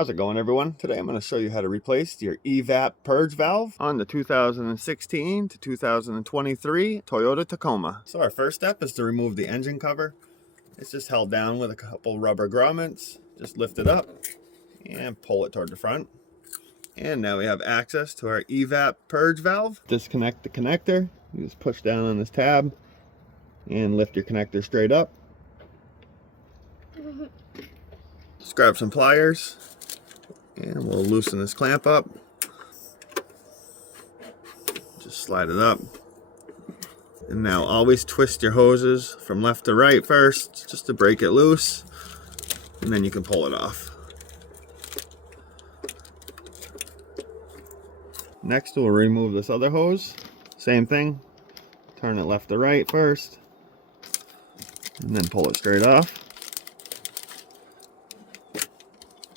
How's it going, everyone? Today I'm going to show you how to replace your EVAP purge valve on the 2016 to 2023 Toyota Tacoma. So our first step is to remove the engine cover. It's just held down with a couple rubber grommets. Just lift it up and pull it toward the front. And now we have access to our EVAP purge valve. Disconnect the connector. You just push down on this tab and lift your connector straight up. Just grab some pliers and we'll loosen this clamp up. Just slide it up. And now always twist your hoses from left to right first, just to break it loose, and then you can pull it off. Next we'll remove this other hose. Same thing, turn it left to right first, and then pull it straight off.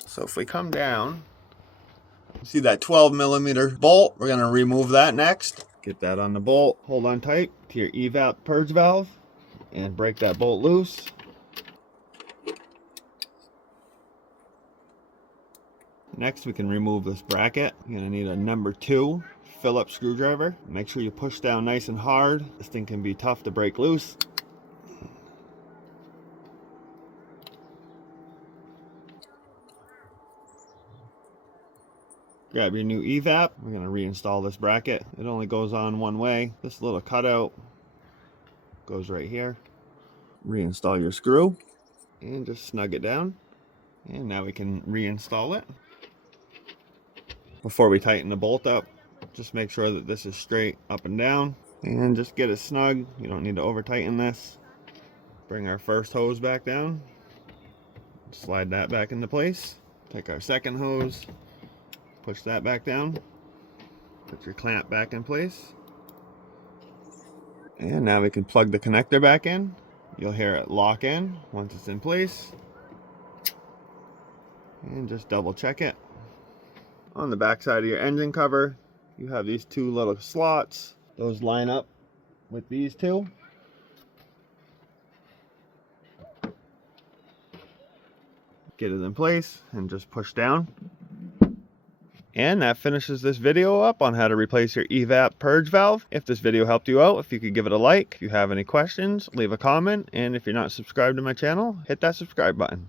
So if we come down, see that 12mm bolt? We're going to remove that next. Get that on the bolt, hold on tight to your EVAP purge valve, and break that bolt loose. Next we can remove this bracket. You're going to need a number 2 Phillips screwdriver. Make sure you push down nice and hard. This thing can be tough to break loose. Grab your new EVAP. We're going to reinstall this bracket. It only goes on one way. This little cutout goes right here. Reinstall your screw and just snug it down. And now we can reinstall it. Before we tighten the bolt up, just make sure that this is straight up and down. And just get it snug. You don't need to over tighten this. Bring our first hose back down. Slide that back into place. Take our second hose. Push that back down. Put your clamp back in place. And now we can plug the connector back in. You'll hear it lock in once it's in place. And just double check it. On the back side of your engine cover, you have these 2 little slots. Those line up with these 2. Get it in place and just push down. And that finishes this video up on how to replace your EVAP purge valve. If this video helped you out, if you could give it a like. If you have any questions, leave a comment. And if you're not subscribed to my channel, hit that subscribe button.